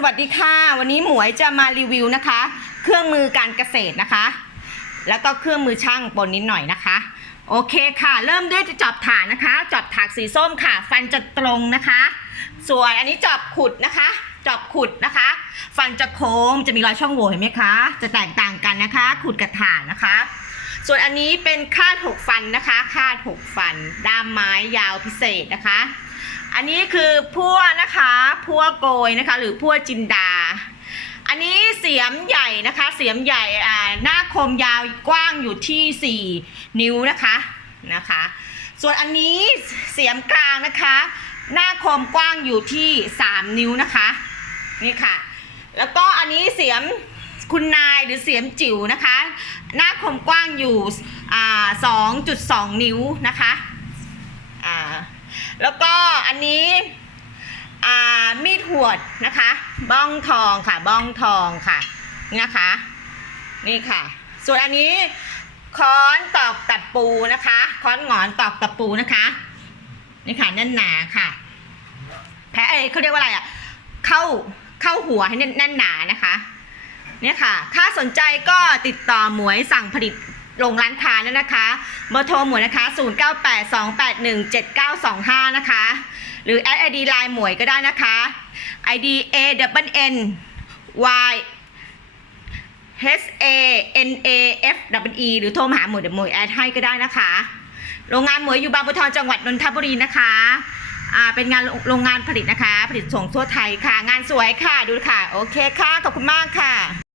สวัสดีค่ะ วันนี้หมวยจะมารีวิวนะคะ เครื่องมือการเกษตรนะคะ แล้วก็เครื่องมือช่างปนนิดหน่อยนะคะ โอเคค่ะ เริ่มด้วยจอบถานนะคะ จอบถากสีส้มค่ะ ฟันจะตรงนะคะ ส่วนอันนี้จอบขุดนะคะ จอบขุดนะคะ ฟันจะโค้งจะมีรอยช่องโหว่เห็นไหมคะ จะแตกต่างกันนะคะ ขุดกับถานนะคะ ส่วนอันนี้เป็นคาดหกฟันนะคะ คาดหกฟัน ด้ามไม้ยาวพิเศษนะคะ อันนี้คือพั่วนะคะพั่วโกยนะคะ หรือพั่วจินดา อันนี้เสียมใหญ่นะคะ เสียมใหญ่อ่าหน้าคมยาวกว้างอยู่ที่ 4 นิ้วนะคะนะคะ ส่วนอันนี้เสียมกลางนะคะ หน้าคมกว้างอยู่ที่ 3 นิ้วนะคะนี่ค่ะ แล้วก็อันนี้เสียมคุณนายหรือเสียมจิ๋วนะคะ หน้าคมกว้างอยู่สอ่า2.2นิ้วนะคะแล้วก็อันนี้มีดหวดนะคะ บ้องทองค่ะ บ้องทองค่ะนี่นะคะ นี่ค่ะ ส่วนอันนี้ค้อนตอกตัดปูนะคะ ค้อนหงอนตอกตัดปูนะคะ นี่ค่ะแน่นหนาค่ะ แพ้เอ้ยเขาเรียกว่าอะไรอะ เข้าเข้าหัวให้แน่นหนานะคะ เนี่ยค่ะ ถ้าสนใจก็ติดต่อหมวยสั่งผลิตลงร้านค้าแล้วนะคะ เบอร์โทรหมวยนะคะ 0982817925 นะคะ หรือแอดไอดีไลน์หมวยก็ได้นะคะ ID A W N Y H A N A F W E หรือโทรมาหาหมวยเดี๋ยวหมวยแอดให้ก็ได้นะคะ โรงงานหมวยอยู่บางบัวทองจังหวัดนนทบุรีนะคะอ่าเป็นงานโรงงานผลิตนะคะ ผลิตส่งทั่วไทยค่ะ งานสวยค่ะ ดูค่ะ โอเคค่ะ ขอบคุณมากค่ะ